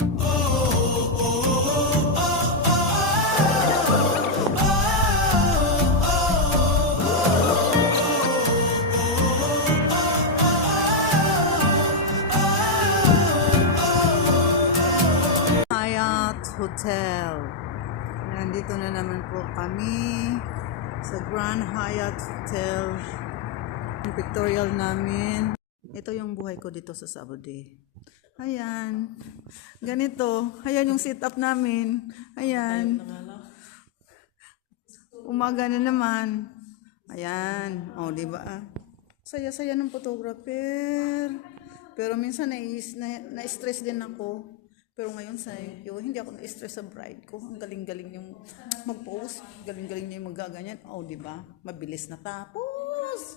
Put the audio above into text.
Hyatt Hotel. Nandito na naman po kami sa Grand Hyatt Hotel. Yung pictorial namin. Ito yung buhay ko dito sa Saudi. Ayan. Ganito. Ayan yung setup namin. Ayan. Umaga na naman. Ayan. O, diba? Saya-saya ng photographer. Pero minsan na-stress din ako. Pero ngayon hindi ako na-stress sa bride ko. Ang galing-galing yung mag-post. Galing-galing niya yung magaganyan. O, diba? Mabilis na tapos.